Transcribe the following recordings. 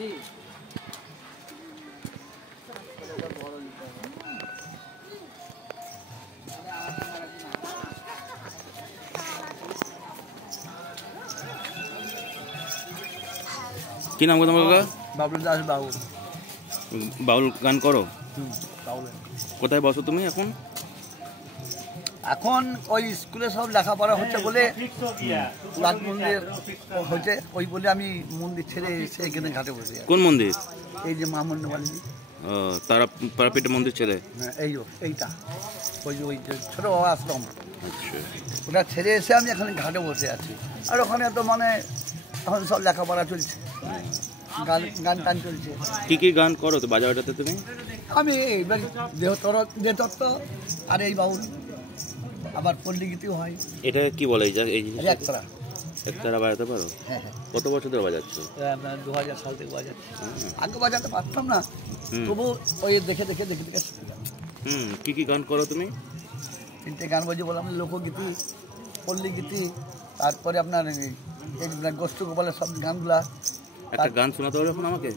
কি নাম তোমার কাকা? বাবলু দাস বাউল। বাউল গান করো? কোথায় বসো তুমি এখন? এখন ওই স্কুলে সব লেখাপড়া হচ্ছে বলে রাত মন্দির হচ্ছে, ওই বলে আমি মন্দির ছেড়ে এসে এখানে ঘাটে বসে। কোন মন্দির? এই যে মামন্ডবাড়ি। তারাপীঠ মন্দির ছেড়ে? হ্যাঁ, এইটা ওই যে ছোট আশ্রম, আচ্ছা, ওটা ছেড়ে এসে আমি এখানে ঘাটে বসে আছি। আর ওখানে তো মানে এখন সব লেখাপড়া চলছে, গান টান চলছে। কি কি গান করো তো বাজারটাতে তুমি? আমি এইবার দেহতত্ত্ব আর এই বাউল, আবার পল্লী গীতিও হয়। এটা কি বলে এই একতারা বাজাতে পারো? হ্যাঁ হ্যাঁ। কত বছর ধরে বাজাচ্ছ? 2000 সাল থেকে বাজাচ্ছি। আগে বাজাতে পারতাম না, তবু ওই দেখে দেখে শিখে গেলাম। কি কি গান করো তুমি? 3টে গান বাজি বললাম, লোকগীতি, পল্লী গীতি, তারপরে আপনার গোষ্ঠ গোপালের সব গানগুলা। একটা গান শোনাতে পারো এখন আমাকে?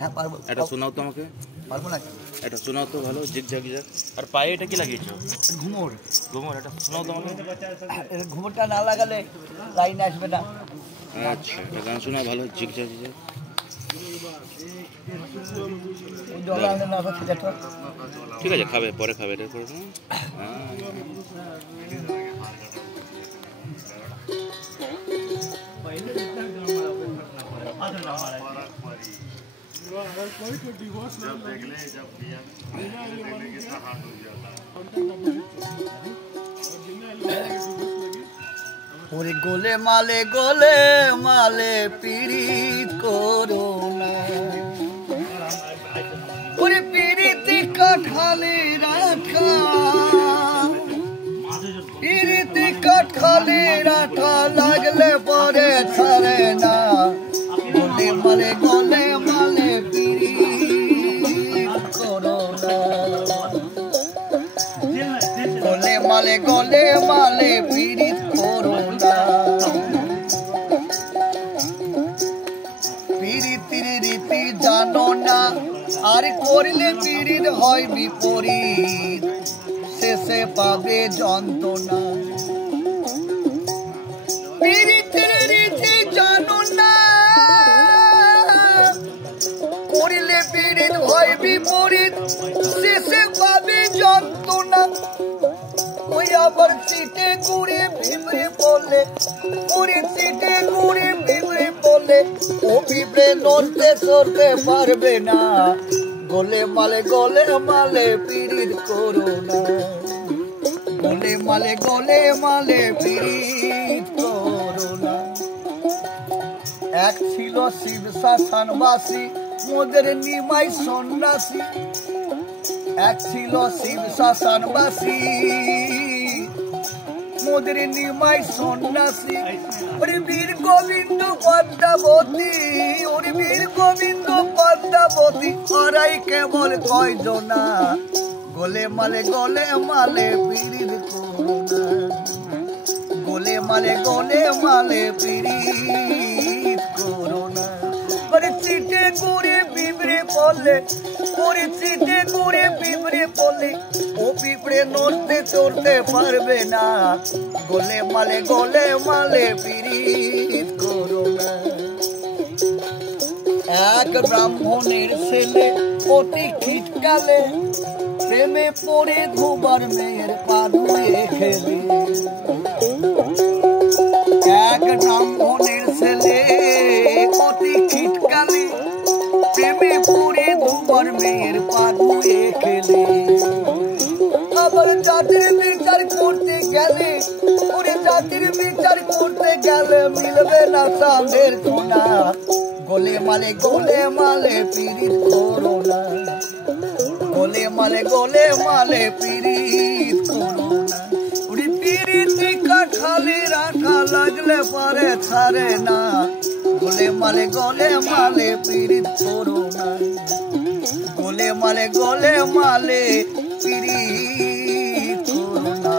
হ্যাঁ পারবো। এটা শোনাও তো আমাকে। পারবো না? এটা শোনাও তো ভালো, ঝিকঝাক ঝাক। আর পায়ে এটা কি লাগিয়েছো? ঘুমর। এটা শোনাও তো আমাকে। ঘুমরটা না লাগালে লাইন আসবে না। আচ্ছা, এটা গান শোনাও ভালো, ঝিকঝাক ঝাক। ঠিক আছে, খাবে পরে খাবে, এটা করে না। ওরে গোলে মালে পীড়িত করো না, ওরে পীড়িতি কাঠালি রাখা, পীড়িতি কাঠালি রাখা লাগলে পরে ছাড়ে না। গোলে মালে পীড়িত করো না, গোলে মালে পীড়িত করো না। পীড়িতির রীতি জানো না, আর করলে পীড়িত হয় বিপরীত, শেষে পাবে যন্ত্রণা। পীড়িতির রীতি জানো না, করলে পীড়িত হয় বিপরীত, শেষে পাবে যন্ত্রণা। ওই আবার চিটে গুড়ে পিঁপড়ে বলে, ওরে চিটে গুড়ে পিঁপড়ে বলে, ও পিঁপড়ে নড়তে চড়তে পারবে না। গোলে মালে পীড়িত করো না, গোলে মালে পীড়িত করো না। এক ছিল শিব শাসনবাসী, মোদের নিমাই সন্ন্যাসী। এক ছিল শিব শাসনবাসী, মোদের নিমাই সন্ন্যাসী। ওরে বীর গোবিন্দ পদ্মাবতী, ওরে বীর গোবিন্দ পদ্মাবতী, ওরাই কেবল কয়জনা। গোলে মালে পীড়িত করো না, গোলে মালে পীড়িত করো না। ওরে চিটে গুড়ে পিঁপড়ে বলে, ওরে চিটে গুড়ে পিঁপড়ে বলে, ও পিঁপড়ে নড়তে চড়তে পারবে না। গোলে মালে পীড়িত করো না। এক ব্রাহ্মণের ছেলে অতি শীতকালে, প্রেমে পড়ে ধোবার মেয়ের পা ধুয়ে খেলে। এক ব্রাহ্মণের ছেলে অতি শীতকালে, প্রেমে পড়ে ধোবার মেয়ের পা ধুয়ে খেলে। আবার জাতির বিচার করতে গেলে, ওরে জাতির বিচার করতে গেলে মিলবে না চাঁদের কোনা। গোলে মালে পীড়িত করো না, গোলে মালে পীড়িত করো না। ওরে পীড়িতি কাঠালি রাখা লাগলে পরে ছাড়ে না। গোলে মালে পীড়িত করো না, গোলে মালে পীড়িত করো না।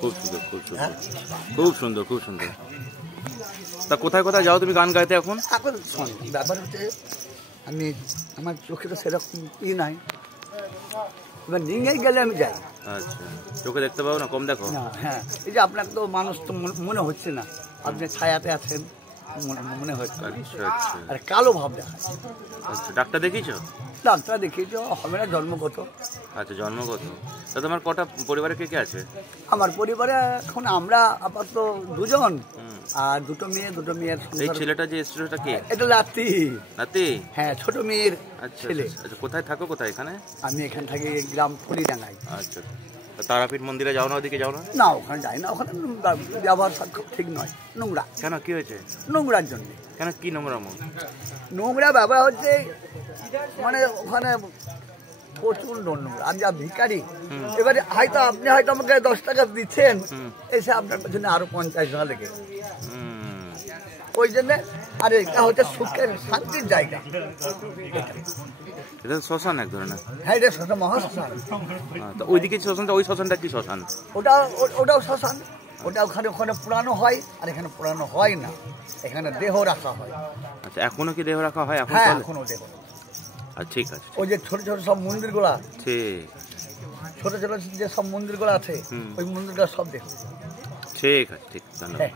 খুব সুন্দর, খুব সুন্দর, খুব সুন্দর, খুব সুন্দর। তা কোথায় কোথায় যাও তুমি গান গাইতে এখন? এখন শোন, ব্যাপার হচ্ছে আমি আমার চোখে তো সেরকম নাই, এবার নিয়ে গেলে আমি যাই। আচ্ছা, চোখে দেখতে পাবো না, কম দেখো? না, হ্যাঁ, এই যে আপনাকে তো মানুষ তো মনে হচ্ছে না, আপনি ছায়াতে আছেন মনে হচ্ছে, আচ্ছা আচ্ছা আর কালো ভাব দেখায়। আচ্ছা, ডাক্তার দেখিয়েছো? ডাক্তার দেখিয়েছ, হবে না জন্মগত। আচ্ছা, জন্মগত। তা তোমার কটা পরিবারে কে কে আছে? আমার পরিবারে এখন আমরা আপাতত দুজন, আর দুটো মেয়ের এই সংসার। ছেলেটা যে এসেছিল সেটা কে? এটা নাতি। নাতি? হ্যাঁ, ছোট মেয়ের আচ্ছা ছেলে। আচ্ছা, কোথায় থাকো, কোথায়? এখানে? আমি এখান থেকে গ্রাম ফলিডাঙ্গাই। আচ্ছা, তা তারাপীঠ মন্দিরে যাও না? ওদিকে যাও না? না, ওখানে যাই না, ওখানে ব্যবহার খুব ঠিক নয়, নোংরা। কেন, কি হয়েছে? নোংরার জন্য। কেন, কি নোংরা? নোংরা ব্যবহার হচ্ছে, মানে ওখানে প্রচুর নোংরা। আমি যা ভিখারি, এবারে হয়তো আপনি হয়তো আমাকে 10 টাকা দিচ্ছেন, এসে আপনার পেছনে আরো 50 টাকা লেগে, ওই জন্য। আর এটা হচ্ছে সুখের শান্তির জায়গা। এটা শ্মশান এক ধরনের? হ্যাঁ, এটা শ্মশান, মহাশ্মশান। ওইদিকে শ্মশানটা, ওই শ্মশানটা কি শ্মশান? ওটাও শ্মশান। ওটা ওখানে পুরানো হয়, আর এখানে পুরানো হয় না, এখানে দেহ রাখা হয়। আচ্ছা, এখনো কি দেহ রাখা হয়? এখন? হ্যাঁ, এখনো দেহ। আচ্ছা, ঠিক আছে। ওই যে ছোট ছোট সব মন্দিরগুলো, ঠিক, ছোট ছোট যে সব মন্দিরগুলো আছে, ওই মন্দিরগুলো সব দেহ। ঠিক আছে, ঠিক, ধন্যবাদ।